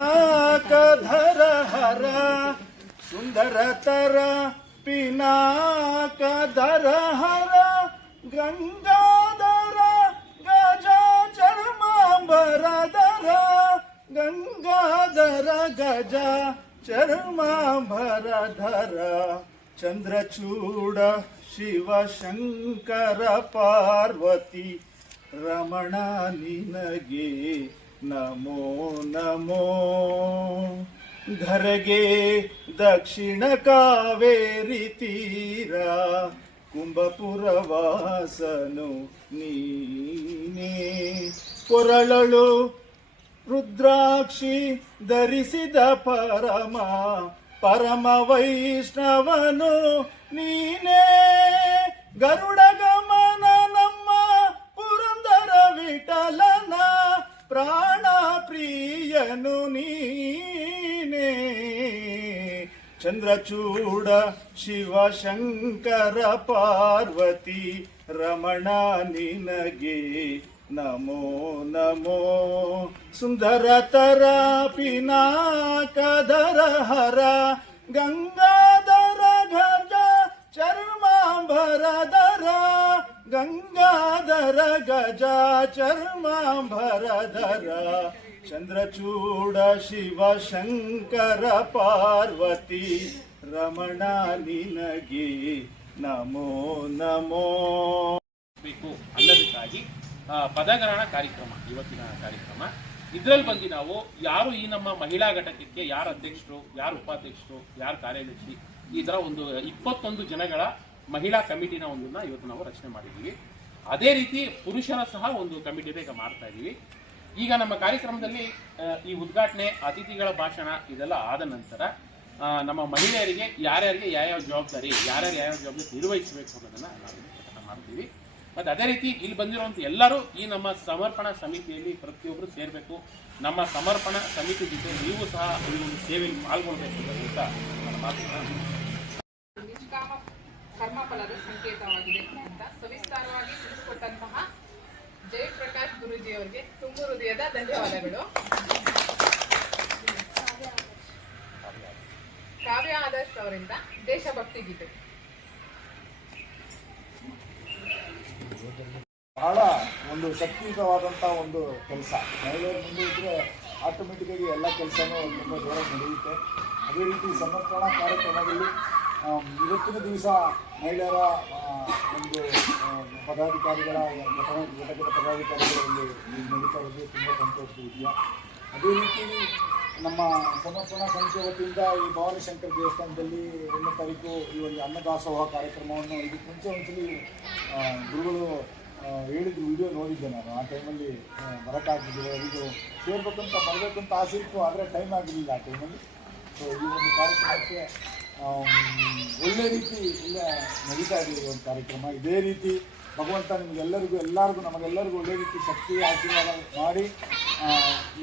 ಪಿನಾಕಧರ ಹರ ಸುಂದರತರ ಪಿನಾಕಧರ ಹರ ಗಂಗಾಧರ ಗಜ ಚರ್ಮಾಂಬರಧರ ಗಂಗಾಧರ ಗಜ ಚರ್ಮಾಂಬರಧರ ಚಂದ್ರಚೂಡ ಶಿವ ಶಂಕರ ಪಾರ್ವತಿ, ರಮಣ ನಿನಗೆ ನಮೋ ನಮೋ. ಧರಗೆ ದಕ್ಷಿಣ ಕಾವೇರಿ ತೀರ. ಕುಂಭಪುರವಾಸನು ನೀನೇ. ಕೊರಳಳು ರುದ್ರಾಕ್ಷಿ ಧರಿಸಿದ ಪರಮ. ಪರಮ ವೈಷ್ಣವನು ನೀನೇ. ಗರುಡ ಗಮನ ನಮ್ಮ ಪುರಂದರ ವಿಠಲನ ಪ್ರಾಣ ಪ್ರಿಯನು ನೀನೇ. ಚಂದ್ರಚೂಡ ಶಿವ ಶಂಕರ ಪಾರ್ವತಿ, ರಮಣ ನಿನಗೆ ನಮೋ ನಮೋ. ಸುಂದರ ತರ ಪಿನಾಕಧರ ಹರ ಗಂಗಾಧರ ಗಜ ಚರ್ಮಾಂಬರಧರ ಗಂಗಾಧರ ಗಜ ಚರ್ಮಾಂಬರಧರ ಚಂದ್ರಚೂಡ ಶಿವ ಶಂಕರ ಪಾರ್ವತಿ ರಮಣ ನಿನಗೆ ನಮೋ ನಮೋ. ಬೇಕು ಅನ್ನೋದಕ್ಕಾಗಿ ಆ, ಪದಗ್ರಹಣ ಕಾರ್ಯಕ್ರಮ ಇವತ್ತಿನ ಕಾರ್ಯಕ್ರಮ. ಇದರಲ್ಲಿ ಬಂದು ನಾವು ಯಾರು ಈ ನಮ್ಮ ಮಹಿಳಾ ಘಟಕಕ್ಕೆ ಯಾರು ಅಧ್ಯಕ್ಷರು ಯಾರು ಉಪಾಧ್ಯಕ್ಷರು ಯಾರು ಕಾರ್ಯದರ್ಶಿ ಈ ಥರ ಒಂದು ಇಪ್ಪತ್ತೊಂದು ಜನಗಳ ಮಹಿಳಾ ಕಮಿಟಿನ ಒಂದನ್ನ ಇವತ್ತು ನಾವು ರಚನೆ ಮಾಡಿದ್ದೀವಿ. ಅದೇ ರೀತಿ ಪುರುಷರ ಸಹ ಒಂದು ಕಮಿಟಿನ ಈಗ ಮಾಡ್ತಾ ಇದ್ದೀವಿ. ಈಗ ನಮ್ಮ ಕಾರ್ಯಕ್ರಮದಲ್ಲಿ ಈ ಉದ್ಘಾಟನೆ, ಅತಿಥಿಗಳ ಭಾಷಣ ಇದೆಲ್ಲ ಆದ ನಂತರ ನಮ್ಮ ಮಹಿಳೆಯರಿಗೆ ಯಾರ್ಯಾರಿಗೆ ಯಾವ್ಯಾವ ಜವಾಬ್ದಾರಿ, ಯಾರ್ಯಾರು ಯಾವ್ಯಾವ ಜವಾಬ್ದಾರಿ ನಿರ್ವಹಿಸಬೇಕು ಅನ್ನೋದನ್ನ ನಾವು ಪ್ರಕಟ ಮಾಡ್ತೀವಿ. ಮತ್ತೆ ಅದೇ ರೀತಿ ಇಲ್ಲಿ ಬಂದಿರುವಂತ ಎಲ್ಲರೂ ಈ ನಮ್ಮ ಸಮರ್ಪಣಾ ಸಮಿತಿಯಲ್ಲಿ ಪ್ರತಿಯೊಬ್ಬರು ಸೇರಬೇಕು. ನಮ್ಮ ಸಮರ್ಪಣಾ ಸಮಿತಿ ಜೊತೆ ನೀವು ಸಹ ಈ ಒಂದು ಸೇವೆಯಲ್ಲಿ ಪಾಲ್ಗೊಳ್ಬೇಕು ಅಂತ ಮಾತನ್ನ ಕರ್ಮಫಲದ ಸಂಕೇತವಾಗಿದೆ ಅಂತ ಸವಿಸ್ತಾರವಾಗಿ ತಿಳಿಸಿಕೊಟ್ಟಂತಹ ಜಯಪ್ರಕಾಶ್ ಗುರುಜಿ ಅವರಿಗೆ ತುಂಬು ಹೃದಯದ ಧನ್ಯವಾದಗಳು. ಕಾವ್ಯ ಆದರ್ಶ್ ಅವರಿಂದ ದೇಶಭಕ್ತಿ ಗೀತೆ. ಬಹಳ ಒಂದು ಶಕ್ತಿಯುತವಾದಂಥ ಒಂದು ಕೆಲಸ. ಮಹಿಳೆಯರು ಮುಂದೆ ಇದ್ದರೆ ಆಟೋಮೆಟಿಕ್ಕಾಗಿ ಎಲ್ಲ ಕೆಲಸನೂ ತುಂಬ ಜೋರಾಗಿ ನಡೆಯುತ್ತೆ. ಅದೇ ರೀತಿ ಸಮರ್ಪಣಾ ಕಾರ್ಯಕ್ರಮದಲ್ಲಿ ಇವತ್ತಿನ ದಿವಸ ಮಹಿಳೆಯರ ಒಂದು ಪದಾಧಿಕಾರಿಗಳ ಘಟಕ ಘಟಕದ ಪದಾಧಿಕಾರಿಗಳ ಒಂದು ನಡೀತಾ ಇರೋದು ತುಂಬ ಸಂತೋಷ ವಿಷಯ ಅದೇ ರೀತಿ ನಮ್ಮ ಸಮರ್ಪಣಾ ಸಮಿತಿ ವತಿಯಿಂದ ಈ ಭವಾನಿಶಂಕರ್ ದೇವಸ್ಥಾನದಲ್ಲಿ ಒಂದು ತಾರೀಕು ಈ ಒಂದು ಅನ್ನದಾಸೋಹ ಕಾರ್ಯಕ್ರಮವನ್ನು ಇದಕ್ಕೆ ಮುಂಚೆ ಒಂದ್ಸಲಿ ಗುರುಗಳು ಹೇಳಿದ್ರು, ವಿಡಿಯೋ ನೋಡಿದ್ದೆ ನಾನು. ಆ ಟೈಮಲ್ಲಿ ಬರೋಕ್ಕಾಗ್ತಿದ್ದಿಲ್ಲ ಇದು ಸೇರ್ಬೇಕಂತ, ಬರಬೇಕಂತ ಆಸೆ ಇತ್ತು, ಆದರೆ ಟೈಮ್ ಆಗಿರಲಿಲ್ಲ ಆ ಟೈಮಲ್ಲಿ. ಸೊ ಈ ಒಂದು ಕಾರ್ಯಕ್ರಮಕ್ಕೆ ಒಳ್ಳೆ ರೀತಿ ಇಲ್ಲ ನಡೀತಾ ಇದೆ ಒಂದು ಕಾರ್ಯಕ್ರಮ. ಇದೇ ರೀತಿ ಭಗವಂತ ನಿಮಗೆಲ್ಲರಿಗೂ, ಎಲ್ಲರಿಗೂ, ನಮಗೆಲ್ಲರಿಗೂ ಒಳ್ಳೆ ರೀತಿ ಶಕ್ತಿ, ಆಶೀರ್ವಾದ ಮಾಡಿ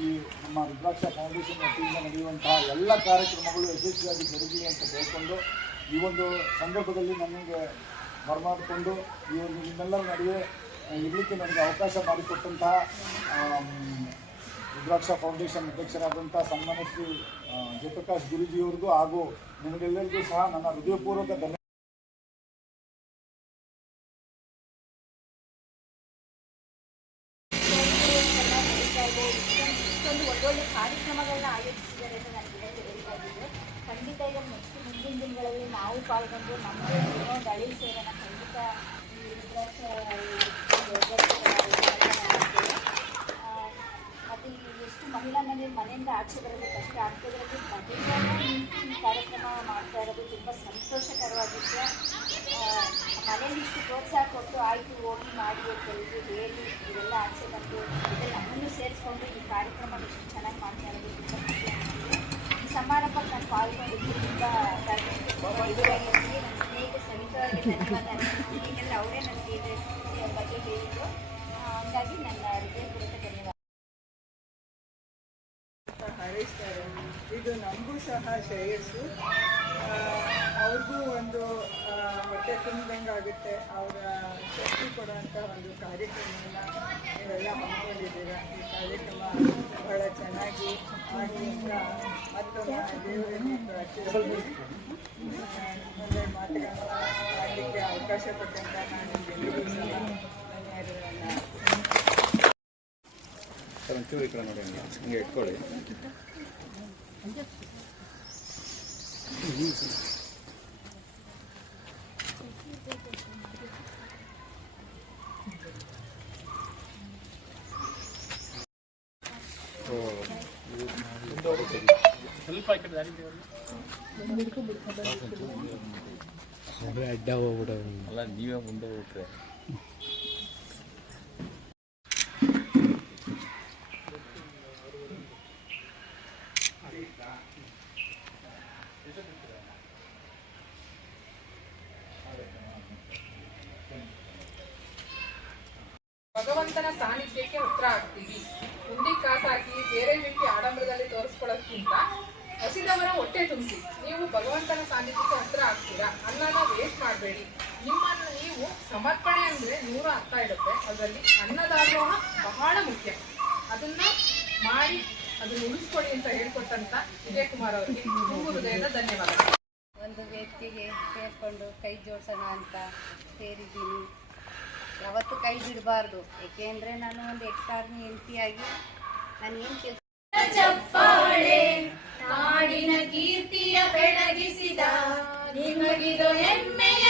ಈ ನಮ್ಮ ರುದ್ರಾಕ್ಷ ಫೌಂಡೇಶನ್ ವತಿಯಿಂದ ನಡೆಯುವಂತಹ ಎಲ್ಲ ಕಾರ್ಯಕ್ರಮಗಳು ಯಶಸ್ವಿಯಾಗಿ ಜರುಗಲಿ ಅಂತ ಕೇಳಿಕೊಂಡು ಈ ಒಂದು ಸಂದರ್ಭದಲ್ಲಿ ನನಗೆ ಬರಮಾಡಿಕೊಂಡು ಈ ಒಂದು ನಿಮ್ಮೆಲ್ಲರ ನಡುವೆ ಇರಲಿಕ್ಕೆ ನನಗೆ ಅವಕಾಶ ಮಾಡಿಕೊಟ್ಟಂತಹ ರುದ್ರಾಕ್ಷ ಫೌಂಡೇಶನ್ ಅಧ್ಯಕ್ಷರಾದಂಥ ಸನ್ಮಾನ್ಯ ಶ್ರೀ ಜಯಪ್ರಕಾಶ್ ಗುರುಜಿಯವ್ರಿಗೂ ಹಾಗೂ ನಿಮಗೆಲ್ಲರಿಗೂ ಸಹ ನನ್ನ ಹೃದಯಪೂರ್ವಕ ಧನ್ಯ ಒಳ್ಳೊಳ್ಳೆ ಕಾರ್ಯಕ್ರಮಗಳನ್ನ ಆಯೋಜಿಸಿದ್ದಾರೆ ಬೇಕಾಗಿದೆ ಖಂಡಿತ ಈಗ ನೆಕ್ಸ್ಟ್ ಮುಂದಿನ ದಿನಗಳಲ್ಲಿ ನಾವು ಪಾಲ್ಗೊಂಡು ನಮ್ಮದು ಹಾರೈಸ್ತಾರೆ ಇದು ನಮಗೂ ಸಹ ಶ್ರೇಯಸ್ಸು. ಅವ್ರಿಗೂ ಒಂದು ಹೊಟ್ಟೆ ತುಂಬಿದಂಗೆ ಆಗುತ್ತೆ. ಅವರ ಶಕ್ತಿ ಕೊಡುವಂಥ ಒಂದು ಕಾರ್ಯಕ್ರಮವನ್ನು ನೀವೆಲ್ಲ ಹಮ್ಮಿಕೊಂಡಿದ್ದೀರ. ಈ ಕಾರ್ಯಕ್ರಮ ಬಹಳ ಚೆನ್ನಾಗಿ ಆಗಿದ್ದ ಮತ್ತು ಒಳ್ಳೆ ಮಾತುಗಳನ್ನ ಆಡಲಿಕ್ಕೆ ಅವಕಾಶ ಕೊಟ್ಟಂತ ನಾನು ಎಲ್ಲರಿಗೂ ಸಹ ಸರ್ ಒಂಚೂರು ಈ ಕಡೆ ನೋಡಿ ಹಂಗೆ ಹಿಂಗೆ ಇಟ್ಕೊಳ್ಳಿ ಸ್ವಲ್ಪ ಈ ಕಡೆ ದಾರಿ ಬಿಡಿ. ಅಲ್ಲ ನೀವೇ ಮುಂದೆ ಹೋಗ್ಬಿಟ್ರೆ ಭಗವಂತನ ಸಾನ್ನಿಧ್ಯಕ್ಕೆ ಉತ್ತರ ಆಗ್ತೀವಿ. ಉಂಡಿ ಕಾಸಾಕಿ ಬೇರೆ ವ್ಯಕ್ತಿ ಆಡಂಬರದಲ್ಲಿ ತೋರಿಸ್ಕೊಳ್ಳೋದ್ಕಿಂತ ಹಸಿದವರ ಹೊಟ್ಟೆ ತುಂಬಿಸಿ. ನೀವು ಭಗವಂತನ ಸಾನ್ನಿಧ್ಯಕ್ಕೆ ಹತ್ರ ಆಗ್ತೀರಾ? ಅನ್ನನ ವೇಸ್ಟ್ ಮಾಡಬೇಡಿ. ನಿಮ್ಮನ್ನು ನೀವು ಸಮರ್ಪಣೆ ಅಂದರೆ ನೂರ ಅರ್ಥ ಇರುತ್ತೆ. ಅದರಲ್ಲಿ ಅನ್ನದಾಸೋಹ ಬಹಳ ಮುಖ್ಯ. ಅದನ್ನ ಮಾಡಿ, ಅದನ್ನು ಉಳಿಸ್ಕೊಳ್ಳಿ ಅಂತ ಹೇಳ್ಕೊಟ್ಟಂತ ವಿಜಯ್ ಕುಮಾರ್ ಅವರಿಗೆ ಹೃದಯದ ಧನ್ಯವಾದ ಒಂದು ವ್ಯಕ್ತಿಗೆ ಸೇರಿಕೊಂಡು ಕೈ ಜೋಡಿಸೋಣ ಅಂತ ಸೇರಿದ್ದೀನಿ. ಯಾವತ್ತೂ ಕೈ ಬಿಡಬಾರ್ದು. ಏಕೆಂದರೆ ನಾನು ಒಂದು ಎಕ್ಸಾರ್ಮಿ ಹೆಂಡತಿಯಾಗಿ ನಾನು ಏನು ಕೆಲಸ ಚಪ್ಪಾಳೆ ಕೀರ್ತಿಯ ಬೆಳಗಿಸಿದ, ನಿಮಗಿದು ಹೆಮ್ಮೆಯ